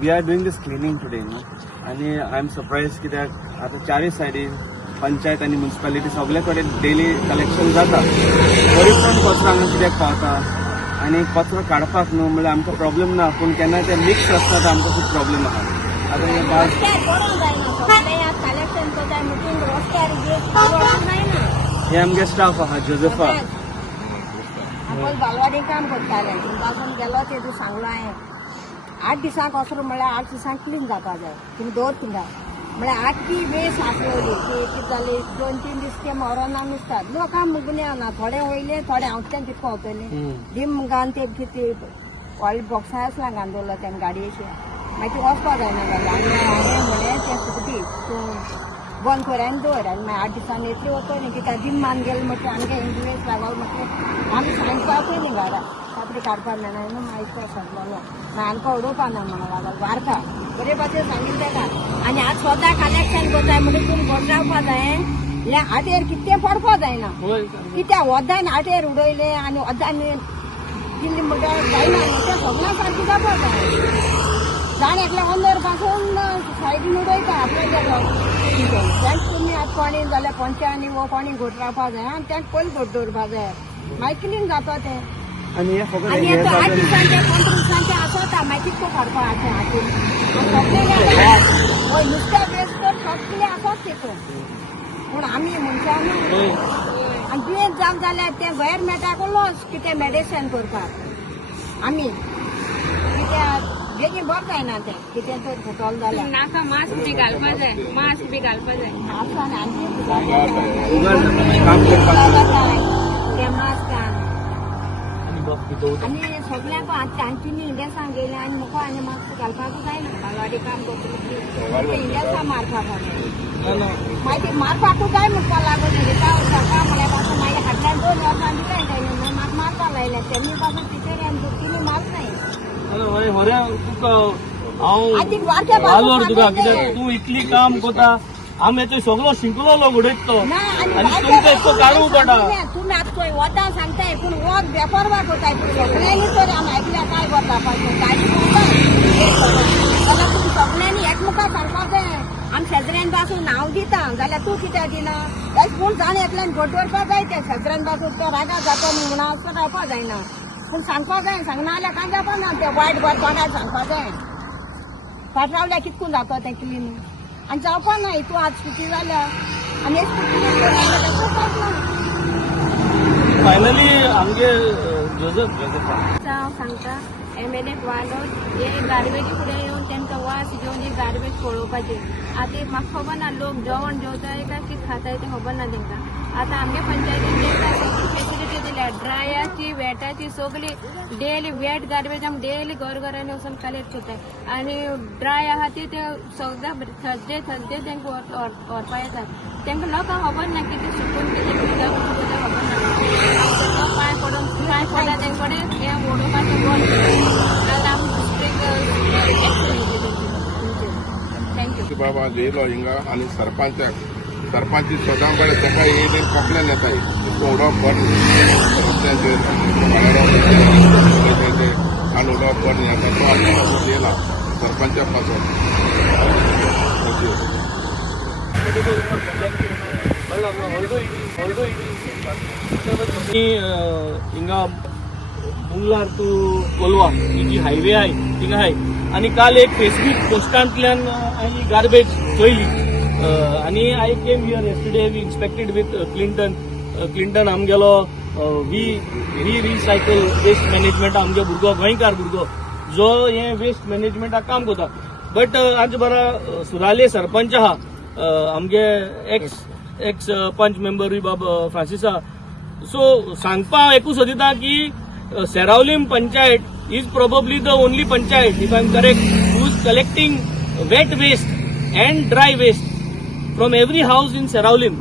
We are doing this cleaning today न्हू आनी I am surprise कित्याक आतां चारय सायडीन पंचायत आनी म्युन्सिपालिटी सगळे कडेन डेली कलेक्शन जाता तरी पूण कचरो हांगा कित्याक पावता आनी कचरो काडपाक न्हू म्हणल्यार आमकां प्रॉब्लेम ना पूण केन्ना ते मिक्स आसता तो आमकां खूब प्रॉब्लेम आहा आतां हे भायर हे आमगे स्टाफ आहा जोसेफा आपण बालवाडी काम करताले तुमकां गेलो ते तूं सांगलो हांवें 8 दिसांक कचरो म्हळ्यार 8 दिसांक क्लीन जावपा जाय तुमी दवर थिंगा म्हळ्यार आख्खी वेस आसलेली ती कितें जाली 2-3 दीस ते मरोना नुसतात लोकांक मुगने ना थोडे वयले थोडे हांवच्यान कितको वतले डीम घान ते कितें व्हडले बॉक्सा आसला घान दवरलो तें गाडयेचेर मागीर ती वचपा जायना जालें आनी हांवें म्हळें तें सुकटी तूं बंद कर आनी दवर आनी मागीर 8 दिसांनी येतली वतली न्ही कित्याक डीम मान गेले म्हटल्यार आमगे इंजुवेस लागल म्हटल्यार आमी सांजचे वतली न्ही घरा कापडी काडपा मेळना न्हू मागीर तो सगलो मागीर आमकां उडोवपा ना म्हणून लागल वारता बरे भाशेन सांगिल्लें तेका आनी आज स्वता कलेक्शन करताय म्हणून तुमी घोट रावपा जाय हे आटेर कितें पडपा जायना कित्याक वदान आटेर उडयले आनी वदान दिल्ली म्हणल्यार जायना तें सगळ्यां सारकें जावपा जाय जाण एकल्या अंदर पासून सायडीन उडयता आपल्या गेलो तेंच तुमी आतां कोणी जाल्यार पंचांनी वो कोणी घोट रावपा जाय आनी तेंक पयलीं घोट दवरपा जाय मागीर क्लीन जाता तें आनी हे फकत आनी 8 दिसांचे 15 दिसांचे आसता मागीर कितको काडपा हातीन हय नुस्त्या बेस तर सगळे आसात तितून पूण आमी मनशां न्हू आनी दुयेंत जावं जाल्यार तें भायर मेळटा लॉस कितें मेडिसीन करपाक आमी कित्याक बेगीन बरें जायना तें कितें तर घटोल जाल्यार नाका मास्क बी घालपा जाय आसा आनी ते मास्कान आनी सगळ्यांक तांच्यांनी इंडेक्सां गेले आनी म्हाका आनी मास्क घालपाकूच जायना बालवाडी काम करता इंडेक्सां मारपाक मागीर मारपाकूच जाय म्हणपा लागून सरकार म्हळ्यार पासून मागीर हाडल्यान 2 वर्सां दिलें तेणी म्हाका मारपा लायलें तेमी पासून टिचरी आनी तिणी मारच नाही तू इतली काम करता आमी तो सगळो शिकलो उडयतो आनी तुमकां इतको काडूंक पडटा तुमी आतां खंय वता सांगताय पूण वत बेपारवा करताय पूण सगळ्यांनी तरी आमी आयकल्या काय करता पासून गाडी जाल्यार तुमी सगळ्यांनी एकमुखार सांगपाक जाय आमी शेजऱ्यान पासून नांव दिता जाल्यार तूं कित्याक दिना पूण जाण एकल्यान घोट दवरपा जाय ते शेजऱ्यान पासून तो रागा जाता न्ही म्हणून असो रावपा जायना पूण सांगपा जाय सांगना जाल्यार कांय जावपा ना ते वायट बरें तोंडार सांगपा जाय फाट रावल्यार कितकून जाता तें क्लीन आनी जावपा ना हितू आज स्कुटी जाल्या आनी एक फायनली आमगे जोसेफ हांव सांगता MLA वालोर हे गार्बेजी फुडें येवन तेंकां वास घेवन ही गार्बेज पळोवपाची आतां म्हाका खबर ना लोक जेवण जेवताय काय कितें खाताय तें खबर ना तेंकां आतां आमगे पंचायतीन तेंकां सगळी फेसिलिटी दिल्या ड्रायाची वेटाची सगळी डेली वेट गार्बेज आमी डेली घरांनी वचून कलेक्ट करताय आनी ड्राय आहा ती ते सगळ्या थर्सडे तेंकां व्हरपा येतात तेंकां लोकांक खबर ना कितें शिकून कितें खबर ना पांय पडून पांय पडला तेंचे कडेन हें ओडोवपाचें बंद थँक्यू बाबा येयलो हिंगा आनी सरपंच सदां कडेन ताका येयले कोंकल्यान येताय उडोवप बंद रस्त्याचेर आनी उडोवप बंद येता तो आमी येयला सरपंचा पासून हिंगा बुंगलार टू कोलवा ही जी हायवे आहे थिंगा हाय आनी काल एक फेसबूक पोस्टांतल्यान हांवें गार्बेज चोयली आनी I came here yesterday we inspected with Clinton आमगेलो वी रिसायकल वेस्ट मॅनेजमेंट आमगे भुरगो गोंयकार भुरगो जो हे वेस्ट मॅनेजमेंटाक काम करता बट आज बरा सुराले सरपंच आहा आमगे एक्स पंच मेंबर रिबाब फ्रांसिस आहा सो सांगपा एकूच सोदिता की Seraulim panchayat is probably the only panchayat, if I am correct, who is collecting wet waste and dry waste from every house in Seravlim.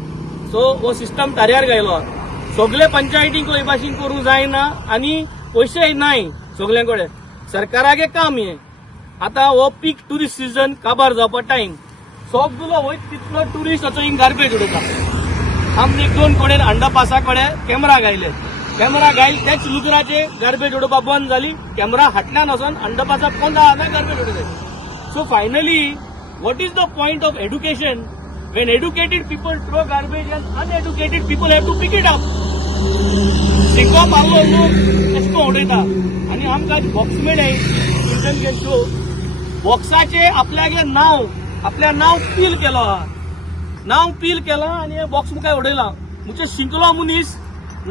So, वो system तार्यार गायलो सगळे पंचायतीक हे भाशेन करूंक जायना आनी पैसे नाय सगळ्यांकडे सरकारागे काम हे आता हो पीक टुरिस्ट सीजन काबार जावपा टाइम सगळो वयत तितलो टुरिस्ट असो हिंग गार्बेज उडयता आमने 2 कडेन अंडरपासा कडेन कॅमेरा गायले कॅमेरा गायल त्याच लुगराचे गार्बेज उडोवपा बंद जाली कॅमेरा हाटल्यान वचोन अंडरपासा 15 गार्बेज उडयले So finally, what is the point of education when educated people throw garbage and uneducated people have to pick it up? शिकप आलो लोक एशको उडयता आनी आमकां बॉक्स मेळ्ळे इंडियन गेम शो बॉक्साचे आपल्यागे आपल्या नाव पील केलो आहा नाव पील केला आनी हे बॉक्स मुखार उडयला म्हणजे शिंकलो मनीस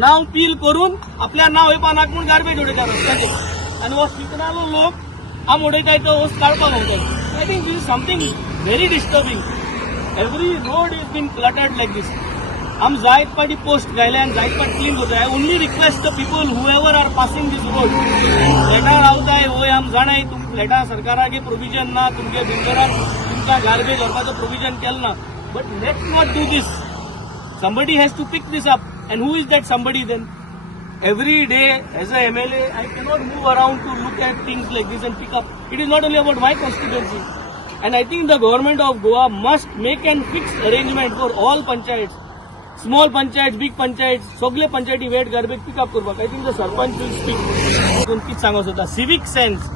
नाव पील करून आपल्या नाव येवपाक म्हूण गार्बेज उडयता रस्त्याचेर आनी हो शिकनालो लोक आम उडयताय तो वस्त काडपाक वयताय I think this is something very disturbing every road is been cluttered like this हम जायत पाटी पोस्ट गायले आनी जायत पाटी क्लीन करता I only request the people who ever are passing this road फ्लॅटार रावताय वय आम जाणाय तुम फ्लॅटार सरकारागे प्रोविजन ना तुमगे बिल्डरान तुमकां गार्बेज व्हरपाचो प्रोविजन केलें ना but let's not do this somebody has to pick this up and who is that somebody then every day as a MLA I cannot move around to look at things like this and pick up it is not only about my constituency and I think the government of Goa must make an fixed arrangement for all panchayats small panchayats big panchayats sogle panchayati wet garbage pick up करपाक I think the sarpanch will speak कोण कित सांगोस होता civic sense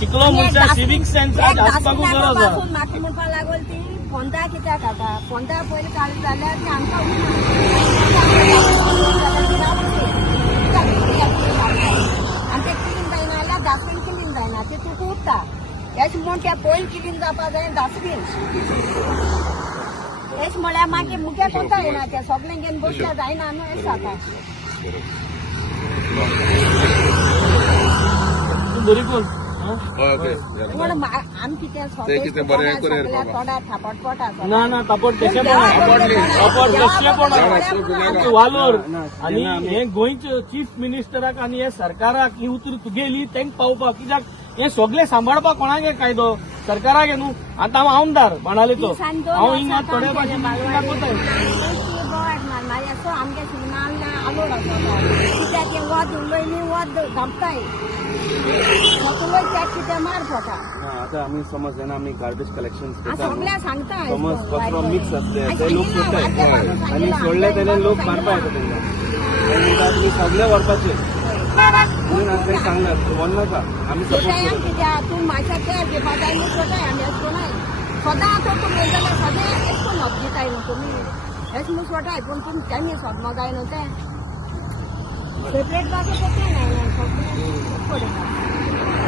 शिकलो मनशा civic sense आज आसपाकूच गरज आहा म्हाका म्हणपाक लागल ती फोंदा कित्याक खाता फोंदा पयलीं काडली जाल्यार ती आमकां आनी ते क्लीन जायना जाल्यार डास्टबीन क्लीन जायना ते तुका उरता हेच म्हूण ते पयलीं क्लीन जावपाक जाय डास्टबीन हेच म्हळ्यार मागीर मुख्य कोणता येना ते सगळें घेवन बसल्यार जायना न्हू हेच जाता बरी कोण म्हण आमी कितें थोडा थापटपट आसा ना तापट तेशें तापट कसलें पण वालोर आनी हे गोंयचे चीफ मिनिस्टराक आनी हे सरकाराक ही उतर तुगेली तेंक पावपाक कित्याक हे सगळे सांबाळपाक कोणागे कायदो सरकाराक न्हू आतां हांव आमदार बाणालेचो हांव हिंगा थोड्या भाशेन दाखयताय आमगे सिनेमा आलोड आसा कित्याक हे वत उलयली वत धांपताय कितें मार पडटा आतां आमी समज जेन्ना आमी गार्बेज कलेक्शन सगळ्या सांगता समज कचरो मिक्स असले ते लोक सोडटाय आनी सोडले जाल्यार लोक मारपा येता तेंका तुमी सगळे व्हरपाचे म्हणून आमकां सांगला व्हरनाका आमी सपोर्ट करता कित्याक तूं मातशें केअर घेवपा जाय न्हू सोडाय आमी अशें कोणाय सदां आतां तुमी जाल्यार सदां एश कोन हक दिताय न्हू तुमी हेच न्हू सोडाय पूण तुमी केन्ना सोदमो जाय न्हू तें सेपरेट जागे तें नाही सगळें पडटा